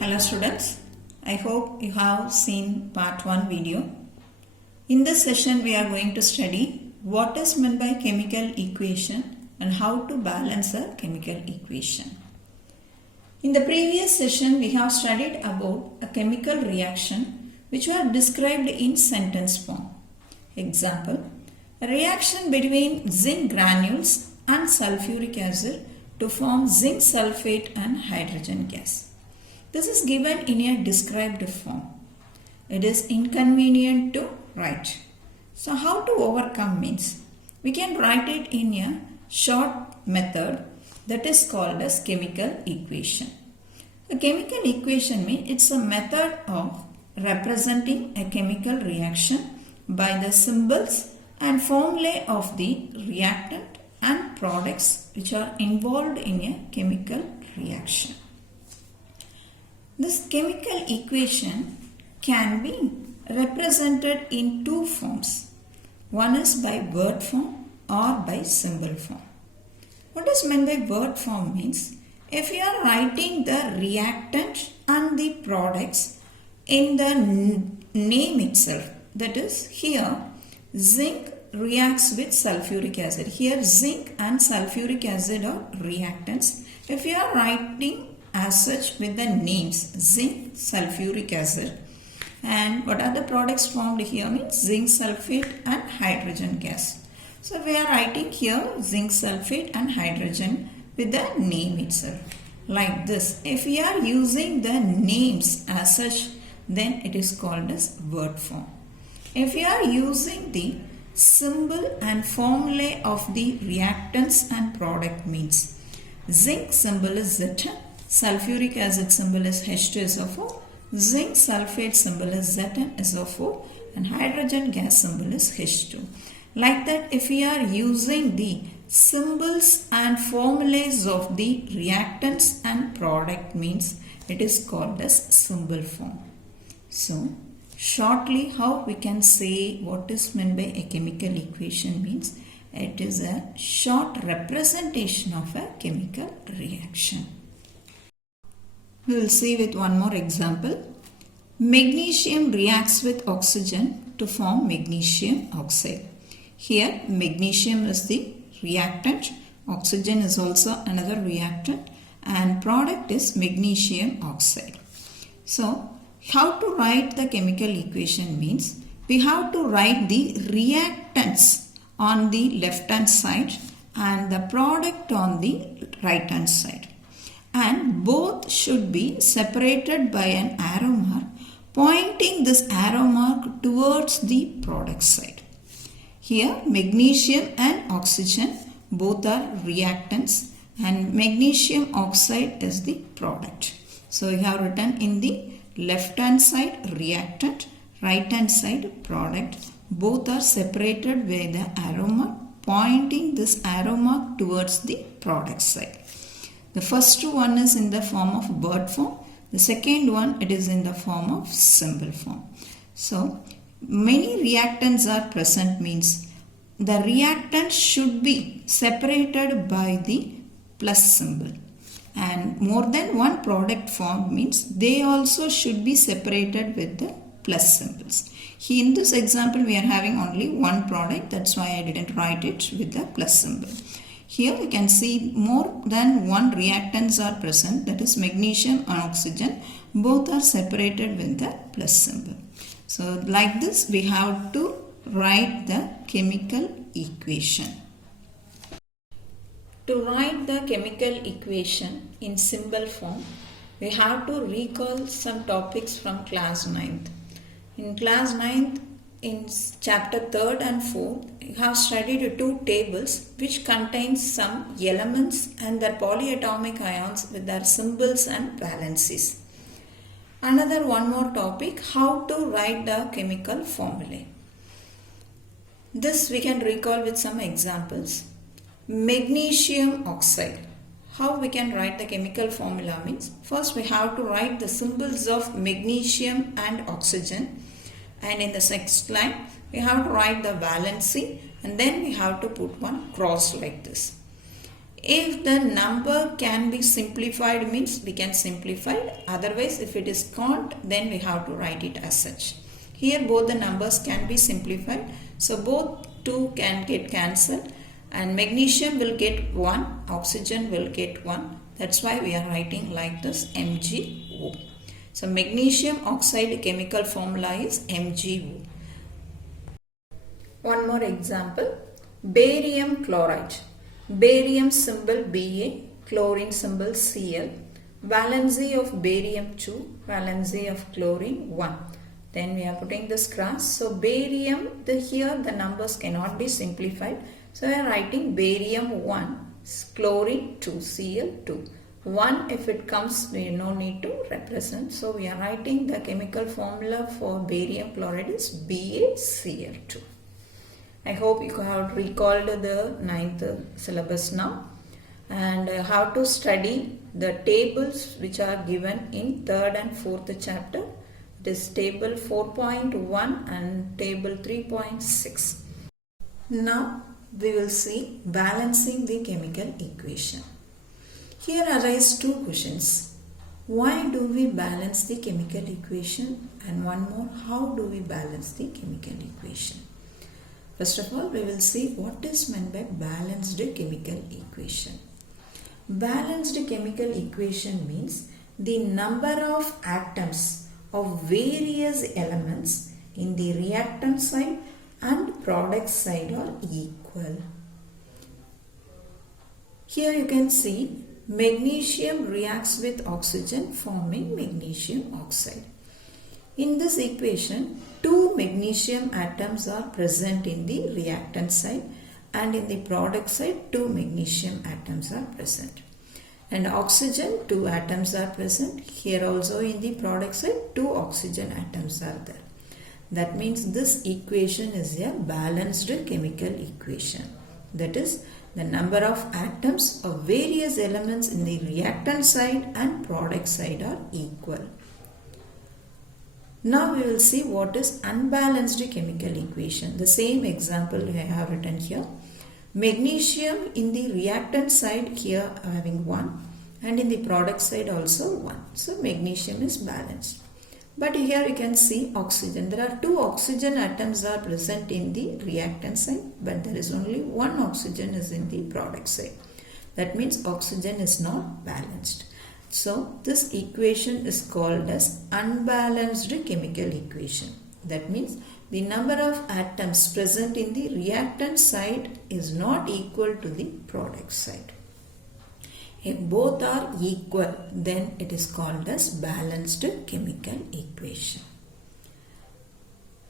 Hello students, I hope you have seen part 1 video. In this session we are going to study what is meant by chemical equation and how to balance a chemical equation. In the previous session we have studied about a chemical reaction which were described in sentence form. Example, a reaction between zinc granules and sulfuric acid to form zinc sulfate and hydrogen gas. This is given in a described form. It is inconvenient to write. So how to overcome means we can write it in a short method that is called as chemical equation. A chemical equation means it's a method of representing a chemical reaction by the symbols and formulae of the reactant and products which are involved in a chemical reaction. This chemical equation can be represented in two forms. One is by word form or by symbol form. What is meant by word form means if you are writing the reactant and the products in the name itself, that is here zinc reacts with sulfuric acid. Here zinc and sulfuric acid are reactants. If you are writing as such with the names zinc, sulfuric acid, and what are the products formed here means zinc sulfate and hydrogen gas. So we are writing here zinc sulfate and hydrogen with the name itself like this. If we are using the names as such, then it is called as word form. If you are using the symbol and formulae of the reactants and product means zinc symbol is Zn, sulfuric acid symbol is H2SO4, zinc sulfate symbol is ZnSO4 and hydrogen gas symbol is H2. Like that, if we are using the symbols and formulas of the reactants and product means it is called as symbol form. So, shortly how we can say what is meant by a chemical equation means it is a short representation of a chemical reaction. We will see with one more example. Magnesium reacts with oxygen to form magnesium oxide. Here magnesium is the reactant, oxygen is also another reactant and product is magnesium oxide. So how to write the chemical equation means we have to write the reactants on the left hand side and the product on the right hand side. And both should be separated by an arrow mark pointing this arrow mark towards the product side. Here magnesium and oxygen both are reactants and magnesium oxide is the product. So we have written in the left hand side reactant, right hand side product. Both are separated by the arrow mark pointing this arrow mark towards the product side. The first one is in the form of word form. The second one it is in the form of symbol form. So many reactants are present means the reactant should be separated by the plus symbol. And more than one product formed means they also should be separated with the plus symbols. Here in this example we are having only one product, that's why I didn't write it with the plus symbol. Here we can see more than one reactants are present, that is magnesium and oxygen, both are separated with the plus symbol. So like this we have to write the chemical equation. To write the chemical equation in symbol form, we have to recall some topics from class 9th. In class 9th, in chapter 3rd and 4th, we have studied two tables which contains some elements and their polyatomic ions with their symbols and valencies. Another one more topic, how to write the chemical formulae. This we can recall with some examples. Magnesium oxide. How we can write the chemical formula means first we have to write the symbols of magnesium and oxygen, and in the next line we have to write the valency and then we have to put one cross like this. If the number can be simplified means we can simplify it. Otherwise if it is can't, then we have to write it as such. Here both the numbers can be simplified. So both 2 can get cancelled and magnesium will get 1, oxygen will get 1. That's why we are writing like this MgO. So magnesium oxide chemical formula is MgO. One more example, barium chloride. Barium symbol Ba, chlorine symbol Cl. Valency of barium 2, valency of chlorine 1. Then we are putting this cross. So barium, here the numbers cannot be simplified. So we are writing barium 1, chlorine 2, Cl2. 1 if it comes, we no need to represent. So we are writing the chemical formula for barium chloride is BaCl2. I hope you have recalled the 9th syllabus now and how to study the tables which are given in 3rd and 4th chapter. It is table 4.1 and table 3.6. Now we will see balancing the chemical equation. Here arise 2 questions. Why do we balance the chemical equation? And one more, how do we balance the chemical equation? First of all, we will see what is meant by balanced chemical equation. Balanced chemical equation means the number of atoms of various elements in the reactant side and product side are equal. Here you can see magnesium reacts with oxygen forming magnesium oxide. In this equation, 2 magnesium atoms are present in the reactant side and in the product side 2 magnesium atoms are present. And oxygen, 2 atoms are present. Here also in the product side 2 oxygen atoms are there. That means this equation is a balanced chemical equation. That is, the number of atoms of various elements in the reactant side and product side are equal. Now we will see what is unbalanced chemical equation. The same example I have written here. Magnesium in the reactant side here having 1 and in the product side also 1. So magnesium is balanced. But here you can see oxygen. There are 2 oxygen atoms are present in the reactant side, but there is only 1 oxygen is in the product side. That means oxygen is not balanced. So this equation is called as unbalanced chemical equation. That means the number of atoms present in the reactant side is not equal to the product side. If both are equal, then it is called as balanced chemical equation.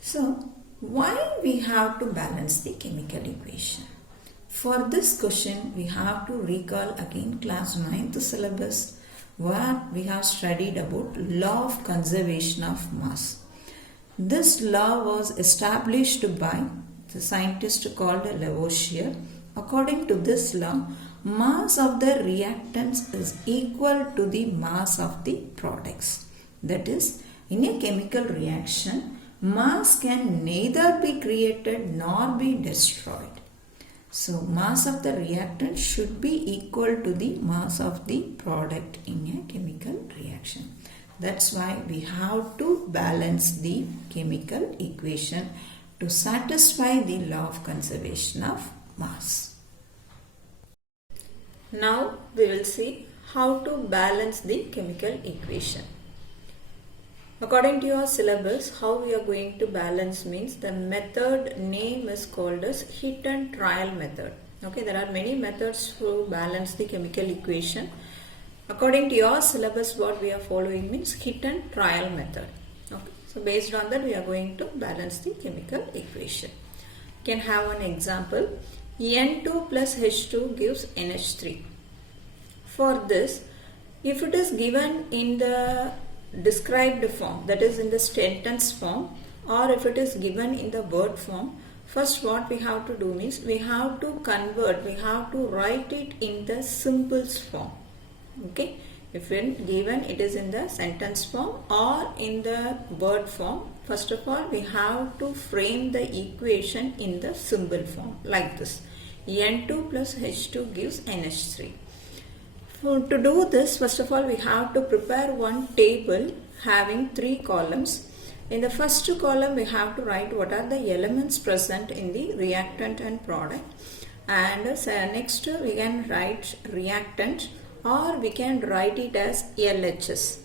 So why we have to balance the chemical equation? For this question, we have to recall again class 9th syllabus where we have studied about law of conservation of mass. This law was established by the scientist called Lavoisier. According to this law, mass of the reactants is equal to the mass of the products. That is, in a chemical reaction, mass can neither be created nor be destroyed. So mass of the reactant should be equal to the mass of the product in a chemical reaction. That's why we have to balance the chemical equation to satisfy the law of conservation of mass. Now we will see how to balance the chemical equation. According to your syllabus, how we are going to balance means the method name is called as hit and trial method. Okay, there are many methods to balance the chemical equation. According to your syllabus, what we are following means hit and trial method. Okay, so based on that, we are going to balance the chemical equation. You can have an example. N2 plus H2 gives NH3. For this, if it is given in the described form, that is in the sentence form, or if it is given in the word form, first what we have to do means we have to convert, we have to write it in the symbols form. Okay, if given it is in the sentence form or in the word form, first of all we have to frame the equation in the symbol form like this. N2 plus H2 gives NH3. So to do this, first of all, we have to prepare one table having 3 columns. In the first column, we have to write what are the elements present in the reactant and product. And next, we can write reactant, or we can write it as LHS.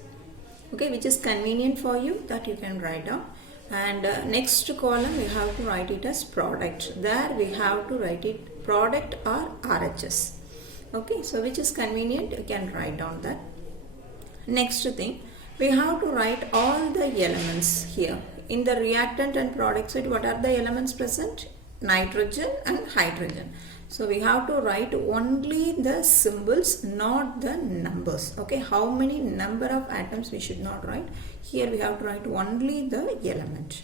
Okay, which is convenient for you, that you can write down. And next column, we have to write it as product. There we have to write it product or RHS. Okay, so which is convenient, you can write down that. Next thing, we have to write all the elements here. In the reactant and product side, what are the elements present? Nitrogen and hydrogen. So we have to write only the symbols, not the numbers. Okay, how many number of atoms we should not write. Here we have to write only the element.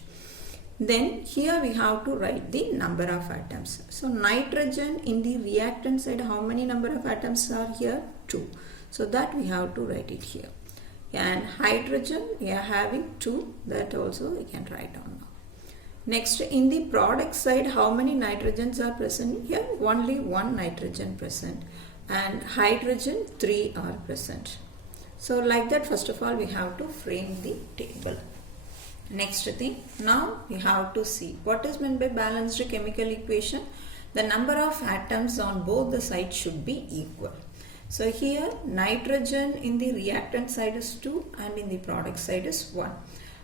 Then here we have to write the number of atoms. So nitrogen in the reactant side, how many number of atoms are here? 2. So that we have to write it here. And hydrogen we are having 2, that also we can write down now. Next, in the product side, how many nitrogens are present here? Only 1 nitrogen present, and hydrogen 3 are present. So like that, first of all we have to frame the table. Next thing, now we have to see what is meant by balanced chemical equation. The number of atoms on both the sides should be equal. So here nitrogen in the reactant side is 2 and in the product side is 1.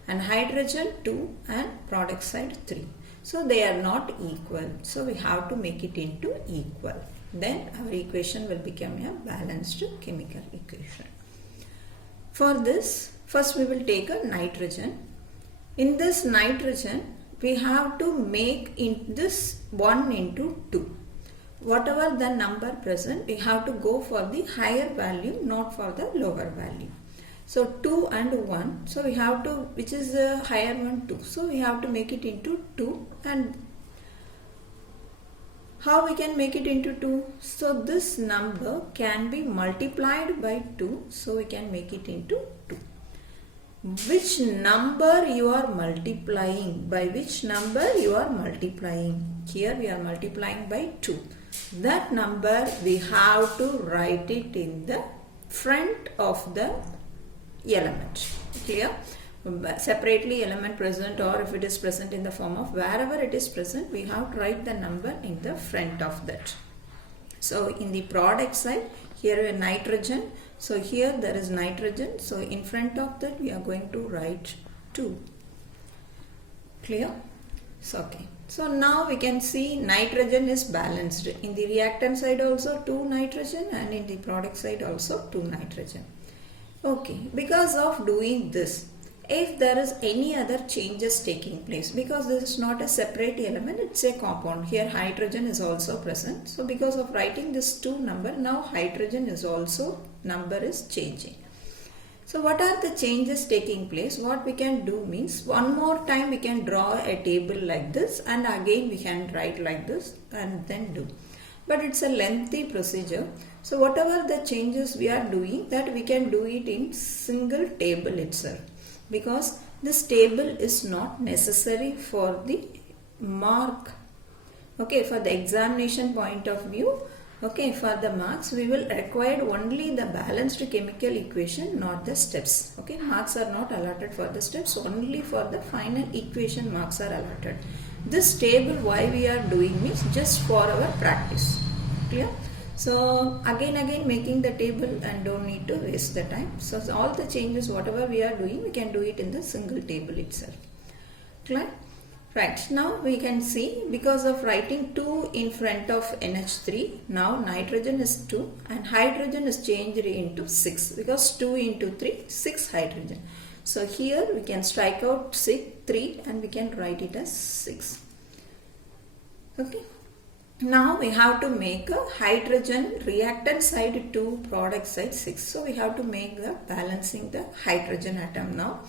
And hydrogen 2 and product side 3. So they are not equal. So we have to make it into equal. Then our equation will become a balanced chemical equation. For this, first we will take a nitrogen. In this nitrogen, we have to make in this 1 into 2. Whatever the number present, we have to go for the higher value, not for the lower value. So 2 and 1, so we have to, which is the higher one, 2. So we have to make it into 2. And how we can make it into 2? So this number can be multiplied by 2. So we can make it into 2. Which number you are multiplying? By which number you are multiplying? Here we are multiplying by 2. That number we have to write it in the front of the element. Clear? Separately element present, or if it is present in the form of wherever it is present, we have to write the number in the front of that. So in the product side, here is nitrogen. So here there is nitrogen. So in front of that we are going to write 2. Clear? So okay. So now we can see nitrogen is balanced. In the reactant side also 2 nitrogen, and in the product side also 2 nitrogen. Okay, because of doing this, if there is any other changes taking place, because this is not a separate element, it's a compound. Here hydrogen is also present. So because of writing this 2 number, now hydrogen is also, number is changing. So what are the changes taking place? What we can do means, one more time we can draw a table like this, and again we can write like this and then do. But it's a lengthy procedure. So whatever the changes we are doing, that we can do it in single table itself. Because this table is not necessary for the mark. Okay, for the examination point of view, okay, for the marks we will require only the balanced chemical equation, not the steps. Okay, marks are not allotted for the steps, only for the final equation marks are allotted. This table why we are doing means just for our practice. Clear? So again making the table, and don't need to waste the time. So all the changes whatever we are doing, we can do it in the single table itself. Clear? Right, now we can see, because of writing 2 in front of NH3, now nitrogen is 2 and hydrogen is changed into 6, because 2 into 3, 6 hydrogen. So here we can strike out 3 and we can write it as 6. Okay. Now we have to make a hydrogen reactant side 2, product side 6. So we have to make the balancing the hydrogen atom now.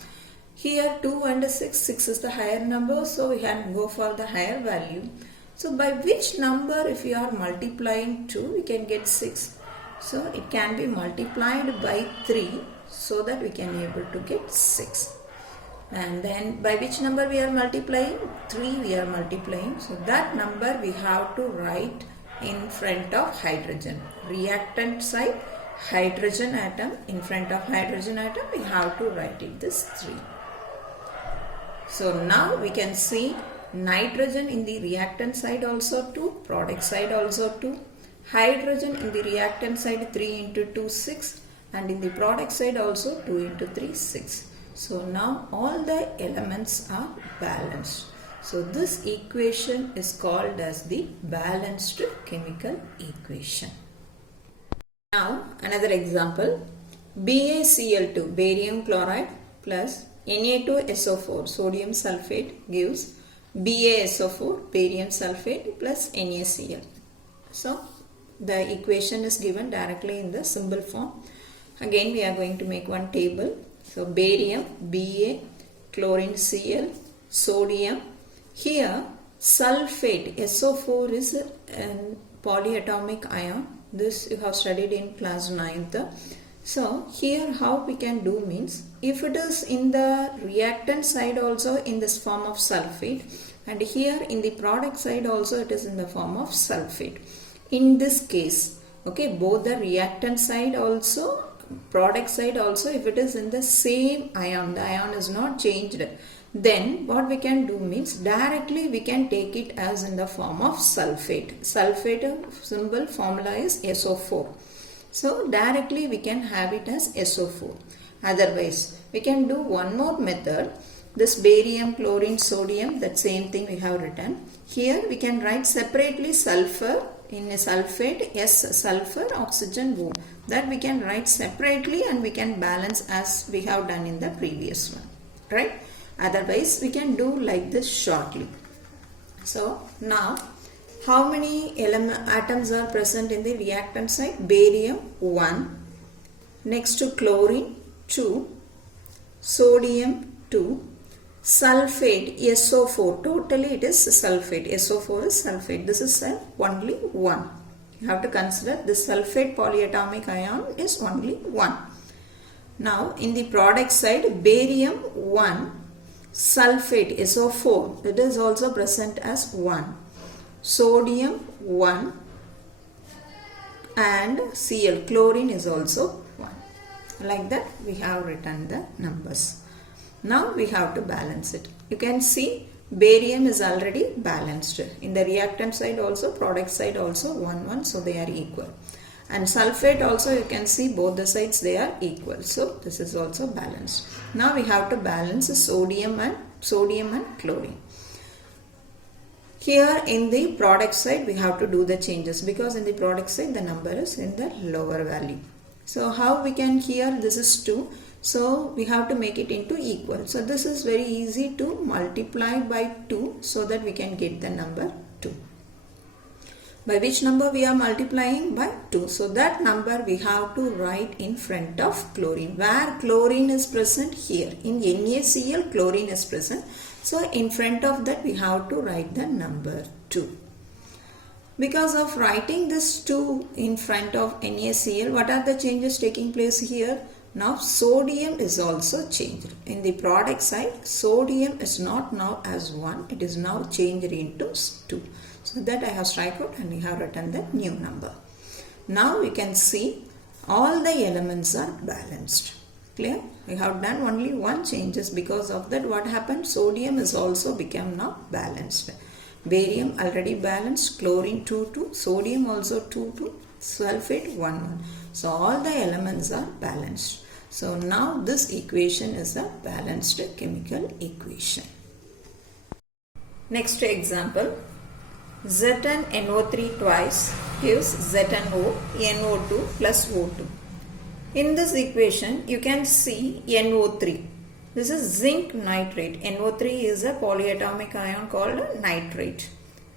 Here 2 and 6, 6 is the higher number, so we can go for the higher value. So by which number, if you are multiplying 2, we can get 6. So it can be multiplied by 3, so that we can be able to get 6. And then by which number we are multiplying? 3 we are multiplying. So that number we have to write in front of hydrogen. Reactant side, hydrogen atom, in front of hydrogen atom we have to write it this 3. So now we can see nitrogen in the reactant side also 2, product side also 2, hydrogen in the reactant side 3 into 2 6, and in the product side also 2 into 3 6. So now all the elements are balanced. So this equation is called as the balanced chemical equation. Now another example, BaCl2 barium chloride plus Na2SO4 sodium sulfate gives BaSO4 barium sulfate plus NaCl. So the equation is given directly in the symbol form. Again we are going to make one table. So barium Ba, chlorine Cl, sodium. Here sulfate SO4 is a polyatomic ion. This you have studied in class 9th. So here how we can do means, if it is in the reactant side also in this form of sulfate, and here in the product side also it is in the form of sulfate. In this case, okay, both the reactant side also, product side also, if it is in the same ion, the ion is not changed, then what we can do means directly we can take it as in the form of sulfate. Sulfate symbol formula is SO4. So directly we can have it as SO4. Otherwise we can do one more method. This barium, chlorine, sodium, that same thing we have written. Here we can write separately sulfur in a sulfate, S sulfur, oxygen O. That we can write separately and we can balance as we have done in the previous one. Right? Otherwise we can do like this shortly. So now how many atoms are present in the reactant side? Barium 1, next to chlorine 2, sodium 2, sulfate SO4, totally it is sulfate, SO4 is sulfate, this is only 1. You have to consider this sulfate polyatomic ion is only 1. Now in the product side, barium 1, sulfate SO4, it is also present as 1. Sodium 1 and Cl, chlorine is also 1. Like that we have written the numbers. Now we have to balance it. You can see barium is already balanced. In the reactant side also, product side also 1 1, so they are equal. And sulfate also you can see both the sides they are equal. So this is also balanced. Now we have to balance sodium and chlorine. Here in the product side we have to do the changes because in the product side the number is in the lower value. So how we can, here this is 2. So we have to make it into equal. So this is very easy to multiply by 2 so that we can get the number 2. By which number we are multiplying? By 2. So that number we have to write in front of chlorine. Where chlorine is present? Here. In NaCl chlorine is present. So in front of that we have to write the number 2. Because of writing this 2 in front of NaCl, what are the changes taking place here? Now sodium is also changed. In the product side, sodium is not now as 1. It is now changed into 2. So that I have strike out and we have written the new number. Now we can see all the elements are balanced. Clear? We have done only one changes. Because of that what happened? Sodium is also become now balanced. Barium already balanced, chlorine 2 2, sodium also 2 2, sulfate 1 1. So all the elements are balanced. So now this equation is a balanced chemical equation. Next example, ZnNO3 twice gives ZnO, NO2 plus O2. In this equation you can see NO3. This is zinc nitrate. NO3 is a polyatomic ion called nitrate.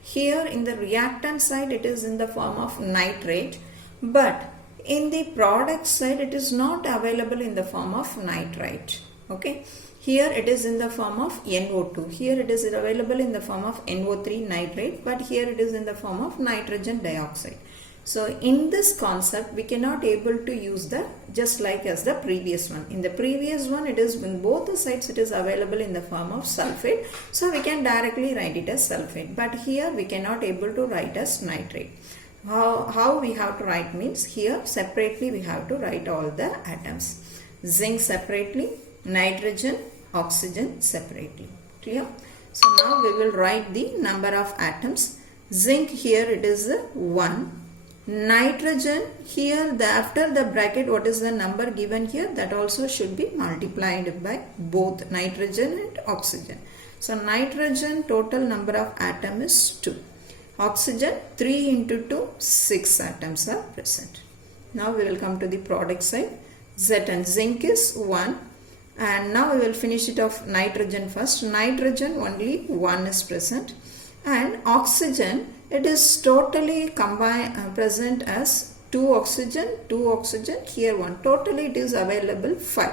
Here in the reactant side it is in the form of nitrate, but in the product side it is not available in the form of nitrite. Okay. Here it is in the form of NO2. Here it is available in the form of NO3 nitrate, but here it is in the form of nitrogen dioxide. So in this concept we cannot able to use the just like as the previous one. In the previous one it is in both the sides it is available in the form of sulfate. So we can directly write it as sulfate. But here we cannot able to write as nitrate. How we have to write means here separately we have to write all the atoms. Zinc separately, nitrogen, oxygen separately. Clear? So now we will write the number of atoms. Zinc here it is 1. Nitrogen here after the bracket what is the number given here, that also should be multiplied by both nitrogen and oxygen. So nitrogen total number of atom is 2. Oxygen 3 into 2, 6 atoms are present. Now we will come to the product side. Z and zinc is 1. And now we will finish it off nitrogen first. Nitrogen only 1 is present. And oxygen, it is totally present as 2 oxygen, here 1. Totally it is available 5.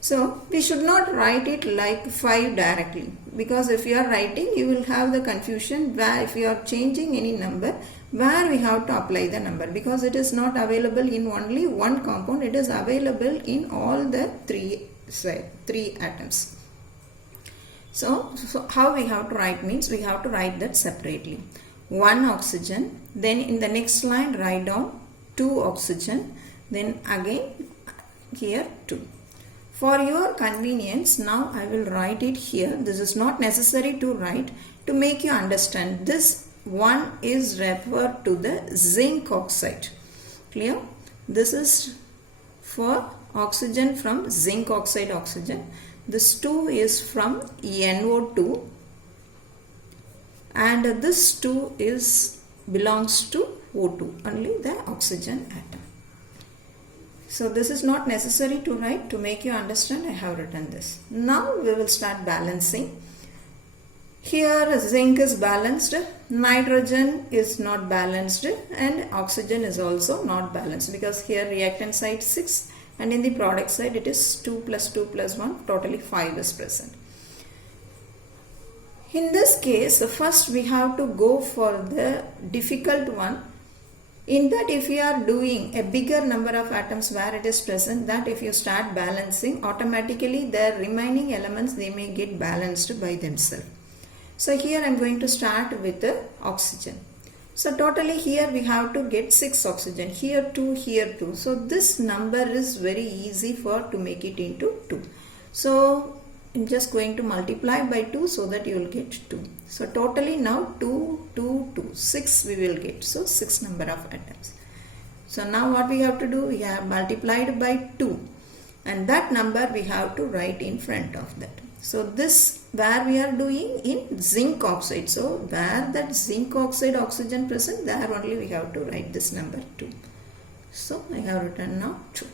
So we should not write it like 5 directly, because if you are writing you will have the confusion where if you are changing any number where we have to apply the number, because it is not available in only one compound, it is available in all the three atoms. So how we have to write means we have to write that separately. 1 oxygen, then in the next line write down 2 oxygen, then again here 2. For your convenience, now I will write it here. This is not necessary to write to make you understand. This one is referred to the zinc oxide. Clear? This is for oxygen from zinc oxide oxygen. This 2 is from NO2 and this 2 belongs to O2, only the oxygen atom. So this is not necessary to write. To make you understand, I have written this. Now we will start balancing. Here zinc is balanced, nitrogen is not balanced and oxygen is also not balanced, because here reactant side 6 and in the product side it is 2 plus 2 plus 1, totally 5 is present. In this case, first we have to go for the difficult one. In that, if you are doing a bigger number of atoms where it is present, that if you start balancing, automatically the remaining elements, they may get balanced by themselves. So here I am going to start with the oxygen. So totally here we have to get 6 oxygen, here 2, here 2. So this number is very easy to make it into 2. So I am just going to multiply by 2 so that you will get 2. So totally now 2, 2, 2, 6 we will get. So 6 number of atoms. So now what we have to do? We have multiplied by 2 and that number we have to write in front of that. So this where we are doing in zinc oxide. So where that zinc oxide oxygen present, there only we have to write this number 2. So I have written now 2.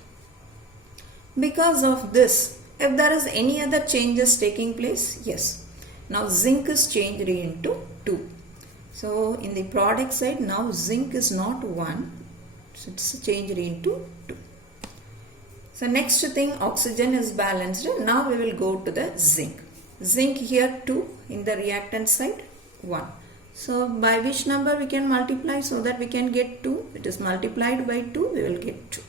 Because of this, if there is any other changes taking place, yes. Now zinc is changed into 2. So in the product side now zinc is not 1. So it's changed into 2. So next thing, oxygen is balanced. Now we will go to the zinc. Zinc here 2, in the reactant side 1. So by which number we can multiply so that we can get 2? It is multiplied by 2, we will get 2.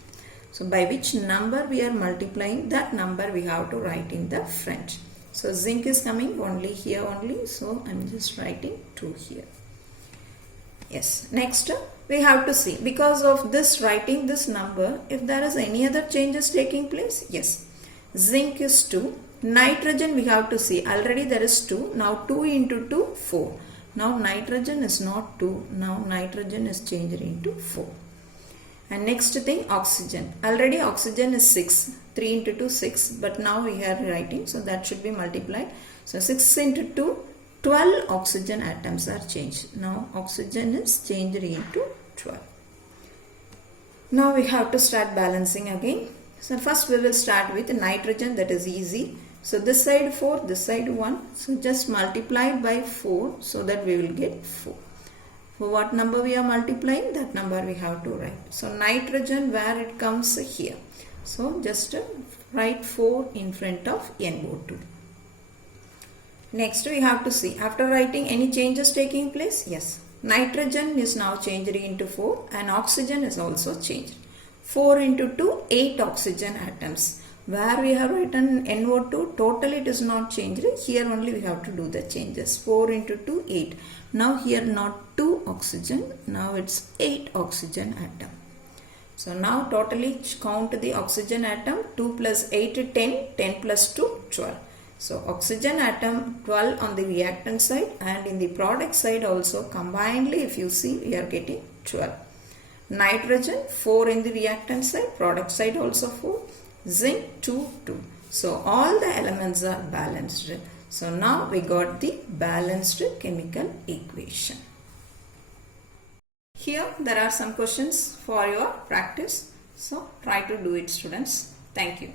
So by which number we are multiplying, that number we have to write in the front. So zinc is coming only here only. So I am just writing 2 here. Yes. Next we have to see, because of this writing this number, if there is any other changes taking place. Yes. Zinc is 2. Nitrogen we have to see. Already there is 2. Now 2 into 2, 4. Now nitrogen is not 2. Now nitrogen is changed into 4. And next thing, oxygen. Already oxygen is 6. 3 into 2, 6. But now we are writing. So that should be multiplied. So 6 into 2, 12 oxygen atoms are changed. Now oxygen is changed into 12. Now we have to start balancing again. So first we will start with nitrogen, that is easy. So this side 4, this side 1. So just multiply by 4 so that we will get 4. So what number we are multiplying, that number we have to write. So nitrogen where it comes here. So just write 4 in front of NO2. Next we have to see, after writing any changes taking place. Yes. Nitrogen is now changed into 4 and oxygen is also changed. 4 into 2, 8 oxygen atoms. Where we have written NO2, totally it is not changed. Here only we have to do the changes. 4 into 2, 8. Now here not 2 oxygen, now it's 8 oxygen atom. So now totally count the oxygen atom. 2 plus 8, 10, 10 plus 2, 12. So oxygen atom 12 on the reactant side, and in the product side also combinedly if you see we are getting 12. Nitrogen 4 in the reactant side, product side also 4. Zinc 2, 2. So all the elements are balanced. So now we got the balanced chemical equation. Here there are some questions for your practice. So try to do it, students. Thank you.